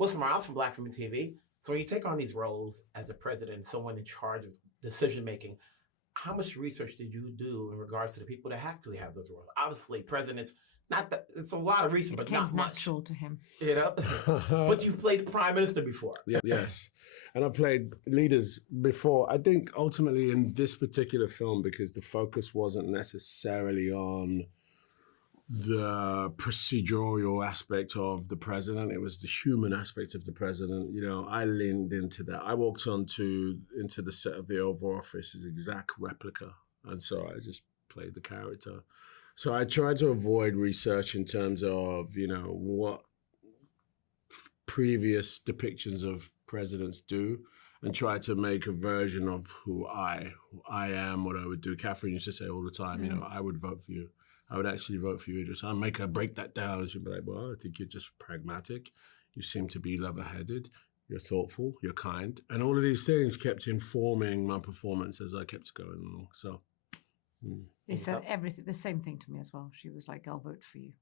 Wilson Miles from Black Film TV. So when you take on these roles as a president, someone in charge of decision making, how much research did you do in regards to the people that actually have those roles? Obviously, presidents, not that it's a lot of research, but not much. It came natural to him. You know, but you've played the prime minister before. Yes, and I've played leaders before. I think ultimately in this particular film, because the focus wasn't necessarily on the procedural aspect of the president, it was the human aspect of the president. You know, I leaned into that. I walked into the set of the Oval Office as exact replica, and so I just played the character. So I tried to avoid research in terms of, you know, what previous depictions of presidents do, and try to make a version of who I am, what I would do. Kathryn used to say all the time, you know, I would vote for you. I would actually vote for you, Idris. I'll make her break that down. She'd be like, well, I think you're just pragmatic. You seem to be level-headed. You're thoughtful. You're kind. And all of these things kept informing my performance as I kept going along. So. They said everything, the same thing to me as well. She was like, I'll vote for you.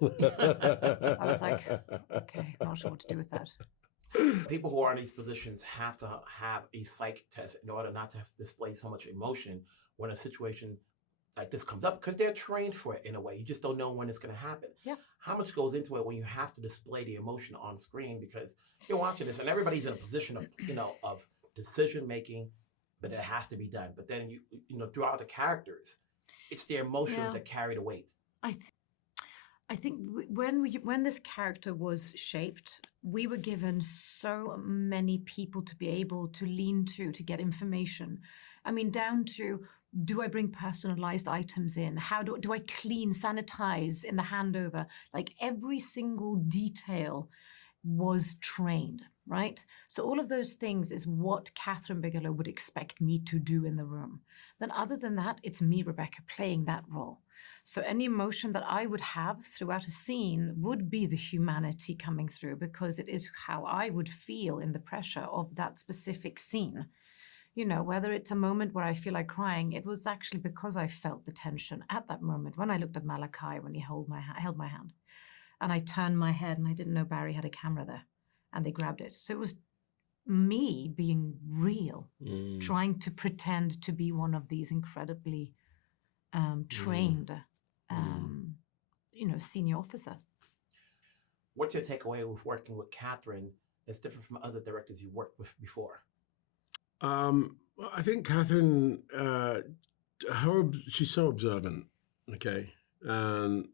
I was like, okay, I'm not sure what to do with that. People who are in these positions have to have a psych test in order not to display so much emotion when a situation like this comes up, because they're trained for it in a way. You just don't know when it's going to happen. Yeah. How much goes into it when you have to display the emotion on screen, because you're watching this and everybody's in a position of, you know, of decision making, but it has to be done. But then you know, throughout the characters, it's their emotions that carry the weight. I think when this character was shaped, we were given so many people to be able to lean to get information. I mean, down to, do I bring personalized items in? How do I clean, sanitize in the handover? Like every single detail was trained, right? So all of those things is what Kathryn Bigelow would expect me to do in the room. Then other than that, it's me, Rebecca, playing that role. So any emotion that I would have throughout a scene would be the humanity coming through, because it is how I would feel in the pressure of that specific scene. You know, whether it's a moment where I feel like crying, it was actually because I felt the tension at that moment when I looked at Malachi, when he held my hand. And I turned my head and I didn't know Barry had a camera there, and they grabbed it. So it was me being real, trying to pretend to be one of these incredibly trained, you know, senior officer. What's your takeaway with working with Kathryn that's different from other directors you worked with before? I think Kathryn, she's so observant, okay? And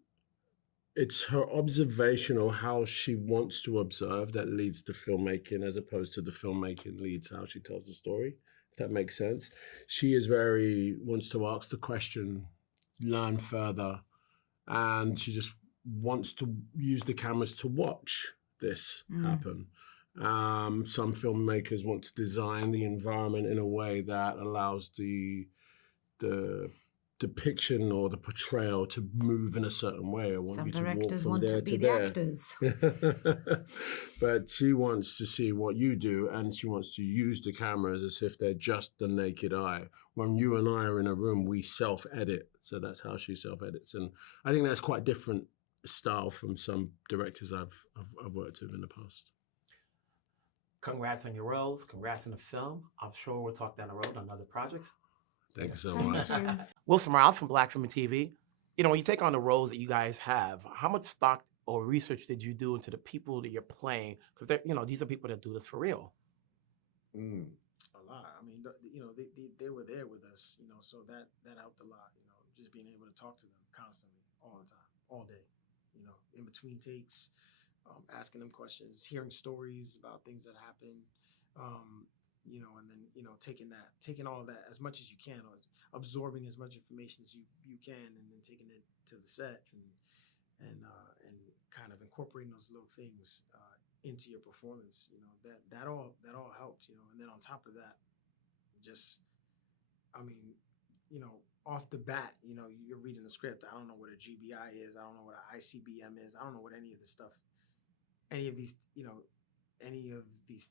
it's her observation or how she wants to observe that leads to filmmaking, as opposed to the filmmaking leads how she tells the story, if that makes sense. She is wants to ask the question, learn further, and she just wants to use the cameras to watch this happen. Some filmmakers want to design the environment in a way that allows the depiction or the portrayal to move in a certain way. I want Some you to walk directors from want there to be to the there. actors. But she wants to see what you do, and she wants to use the cameras as if they're just the naked eye. When you and I are in a room, we self-edit. So that's how she self-edits. And I think that's quite different style from some directors I've worked with in the past. Congrats on your roles. Congrats on the film. I'm sure we'll talk down the road on other projects. Thanks so much. Wilson Miles from Black Film TV. You know, when you take on the roles that you guys have, how much stock or research did you do into the people that you're playing? Because you know, these are people that do this for real. A lot. I mean, you know, they were there with us. You know, so that helped a lot. You know, just being able to talk to them constantly, all the time, all day. You know, in between takes. Asking them questions, hearing stories about things that happen, you know, and then, you know, taking all of that as much as you can, or absorbing as much information as you can, and then taking it to the set and kind of incorporating those little things into your performance. You know, that all helped. You know, and then on top of that, just, I mean, you know, off the bat, you know, you're reading the script. I don't know what a GBI is. I don't know what an ICBM is. I don't know what any of this stuff. Any of these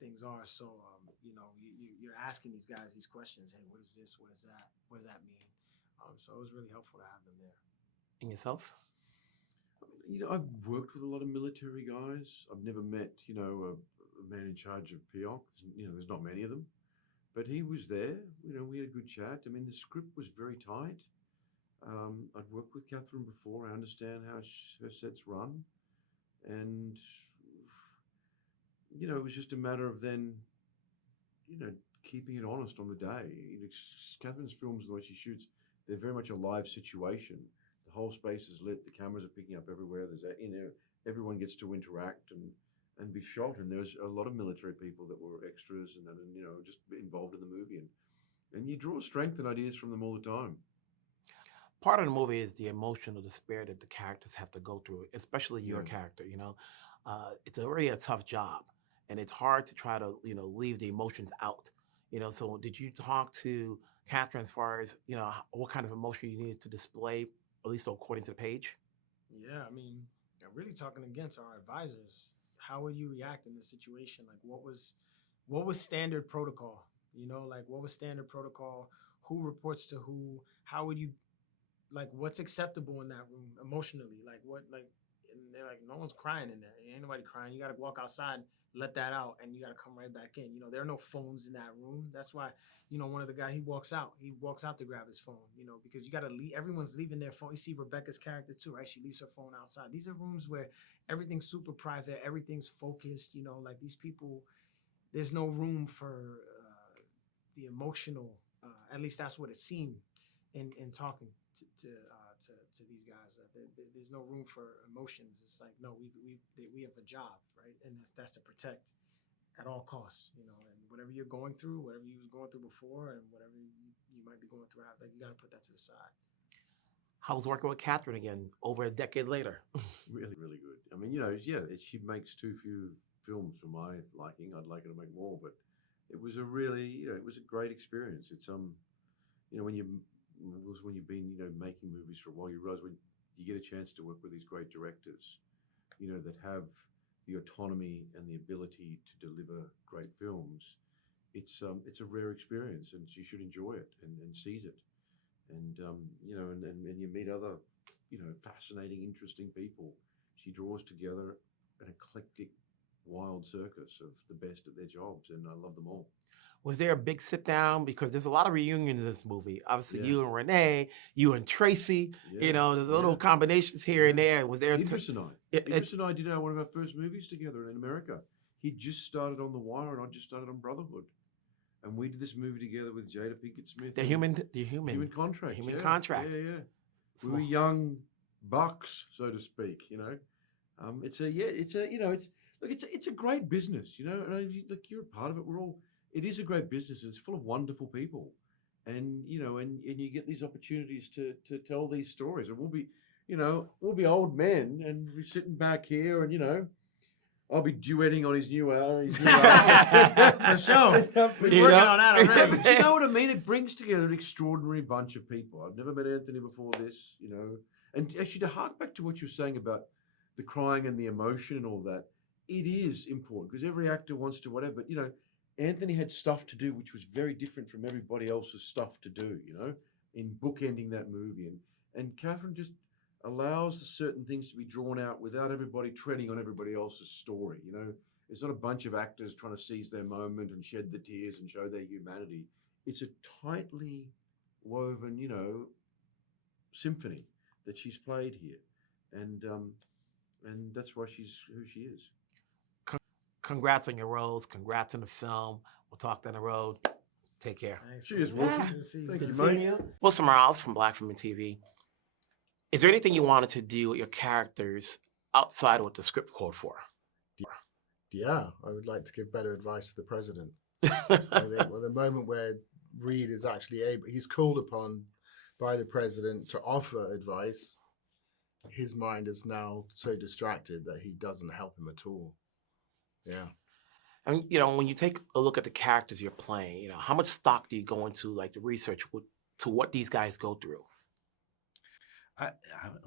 things are. So, you know, you're asking these guys these questions. Hey, what is this? What is that? What does that mean? So it was really helpful to have them there. And yourself? I've worked with a lot of military guys. I've never met, a man in charge of POC. There's not many of them. But he was there. We had a good chat. I mean, the script was very tight. I'd worked with Kathryn before. I understand how her sets run. And, it was just a matter of then, keeping it honest on the day. Kathryn's films, the way she shoots, they're very much a live situation. The whole space is lit. The cameras are picking up everywhere. Everyone gets to interact and be shot. And there's a lot of military people that were extras and just involved in the movie. And you draw strength and ideas from them all the time. Part of the movie is the emotional despair that the characters have to go through, especially your character. It's already a tough job, and it's hard to try to leave the emotions out. So did you talk to Kathryn as far as what kind of emotion you needed to display, at least according to the page? Yeah, I mean, I'm really talking against our advisors. How would you react in this situation? Like, what was standard protocol? What was standard protocol? Who reports to who? How would you, what's acceptable in that room emotionally? And they're like, no one's crying in there. Ain't nobody crying. You got to walk outside, let that out, and you got to come right back in. There are no phones in that room. That's why, one of the guys, he walks out to grab his phone, because you got to leave. Everyone's leaving their phone. You see Rebecca's character too, right? She leaves her phone outside. These are rooms where everything's super private. Everything's focused, these people, there's no room for the emotional, at least that's what it seemed in talking to these guys. There's no room for emotions. It's like, no, we have a job, right? And that's to protect at all costs, and whatever you're going through, whatever you was going through before, and whatever you might be going through after, you got to put that to the side. How was working with Kathryn again over a decade later? Really, really good. I mean, she makes too few films for my liking. I'd like her to make more, but it was a really, it was a great experience. It's when you've been making movies for a while, you realize when you get a chance to work with these great directors, that have the autonomy and the ability to deliver great films. It's a rare experience, and you should enjoy it and seize it. And and you meet other fascinating, interesting people. She draws together an eclectic, wild circus of the best at their jobs, and I love them all. Was there a big sit down? Because there's a lot of reunions in this movie. Obviously, Yeah. you and Renee, you and Tracy. Yeah. There's little combinations here and there. Was there? Idris and I did one of our first movies together in America. He just started on The Wire, and I just started on Brotherhood, and we did this movie together with Jada Pinkett Smith. The human contract. Human Contract. Yeah. We were young bucks, so to speak. It's a great business. And you're a part of it. It is a great business. It's full of wonderful people, and you get these opportunities to tell these stories. And we'll be old men, and we're sitting back here, and I'll be duetting on his new album. For sure. We're working on that already. You know what I mean? It brings together an extraordinary bunch of people. I've never met Anthony before this, And actually, to hark back to what you were saying about the crying and the emotion and all that, it is important because every actor wants to whatever. But, Anthony had stuff to do which was very different from everybody else's stuff to do, in bookending that movie. And Kathryn just allows certain things to be drawn out without everybody treading on everybody else's story. It's not a bunch of actors trying to seize their moment and shed the tears and show their humanity. It's a tightly woven, symphony that she's played here, and that's why she's who she is. Congrats on your roles. Congrats on the film. We'll talk down the road. Take care. Thanks. Cheers, Wolfie. Wolfie. Good to see you. Thank you, Good to see mate. Wilson Morales from Black Women TV. Is there anything you wanted to do with your characters outside of what the script called for? Yeah, I would like to give better advice to the president. I think, the moment where Reed is actually he's called upon by the president to offer advice, his mind is now so distracted that he doesn't help him at all. Yeah. And when you take a look at the characters you're playing, how much stock do you go into the research to what these guys go through?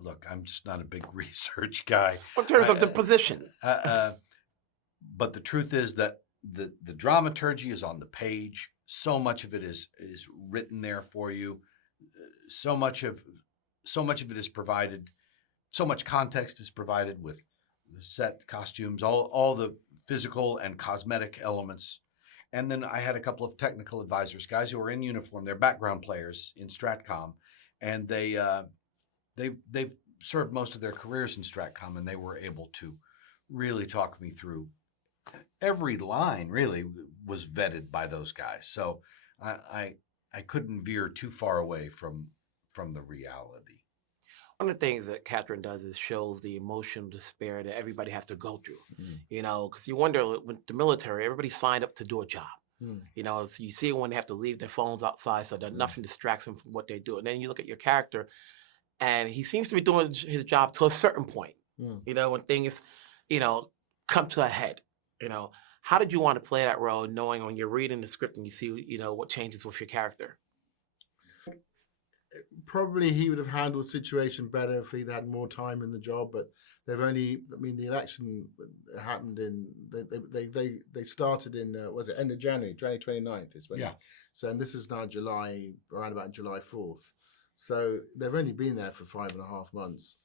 Look, I'm just not a big research guy. In terms of the position. But the truth is that the dramaturgy is on the page. So much of it is written there for you. So much of it is provided so much context is provided with the set, costumes, all the physical and cosmetic elements. And then I had a couple of technical advisors, guys who are in uniform. They're background players in Stratcom, and they've served most of their careers in Stratcom, and they were able to really talk me through every line. Really was vetted by those guys, so I couldn't veer too far away from the reality. One of the things that Kathryn does is shows the emotional despair that everybody has to go through. You know, because you wonder with the military, everybody signed up to do a job. You know, so you see when they have to leave their phones outside so that nothing distracts them from what they do. And then you look at your character, and he seems to be doing his job to a certain point. You know, when things, you know, come to a head. You know, how did you want to play that role, knowing when you're reading the script and you see, you know, what changes with your character? Probably he would have handled the situation better if he'd had more time in the job, but they've only, I mean, the election happened in, they started in, was it end of January 29th is when, Yeah. So, and this is now July, around about July 4th. So they've only been there for 5.5 months.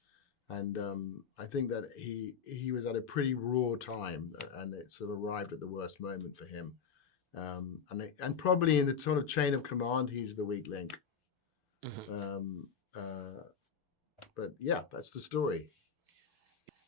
And I think that he was at a pretty raw time, and it sort of arrived at the worst moment for him. And probably in the sort of chain of command, he's the weak link. But yeah, that's the story.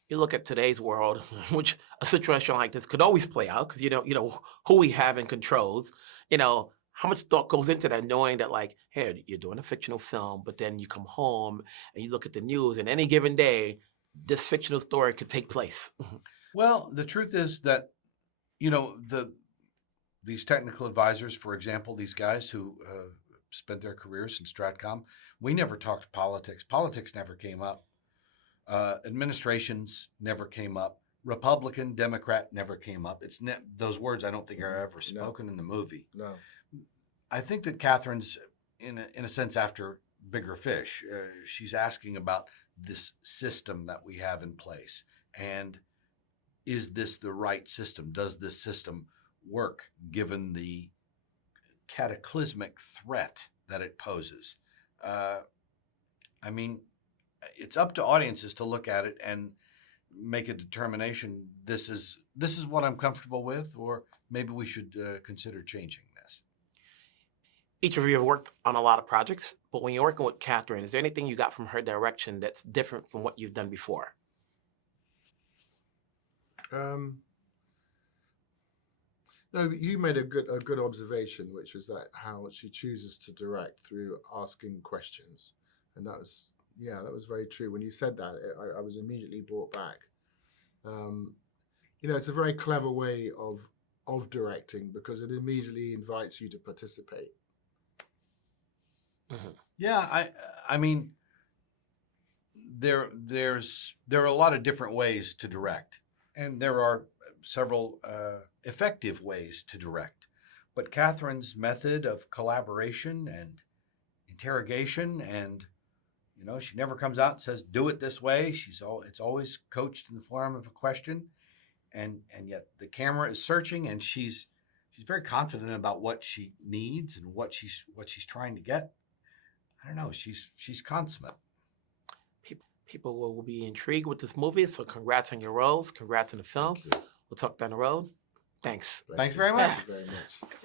You look at today's world, which a situation like this could always play out because you know who we have in controls. You know, how much thought goes into that, knowing that, like, hey, you're doing a fictional film, but then you come home and you look at the news, and any given day, this fictional story could take place. Well, the truth is that, you know, these technical advisors, for example, these guys who spent their careers in Stratcom, we never talked politics. Politics never came up. Administrations never came up. Republican, Democrat never came up. Those words I don't think are ever spoken in the movie. No. I think that Kathryn's, in a sense, after bigger fish. She's asking about this system that we have in place. And is this the right system? Does this system work given the cataclysmic threat that it poses? I mean, it's up to audiences to look at it and make a determination. This is what I'm comfortable with, or maybe we should consider changing this. Each of you have worked on a lot of projects, but when you're working with Kathryn, is there anything you got from her direction that's different from what you've done before? No, you made a good observation, which was that how she chooses to direct through asking questions, and that was very true. When you said that, I was immediately brought back. It's a very clever way of directing because it immediately invites you to participate. Mm-hmm. Yeah, I mean, there are a lot of different ways to direct, and there are several effective ways to direct. But Kathryn's method of collaboration and interrogation, and she never comes out and says, "Do it this way." It's always coached in the form of a question, and yet the camera is searching, and she's very confident about what she needs and what she's trying to get. I don't know. She's consummate. People will be intrigued with this movie, so congrats on your roles. Congrats on the film. We'll talk down the road. Thanks. Thanks very much. Thank you very much.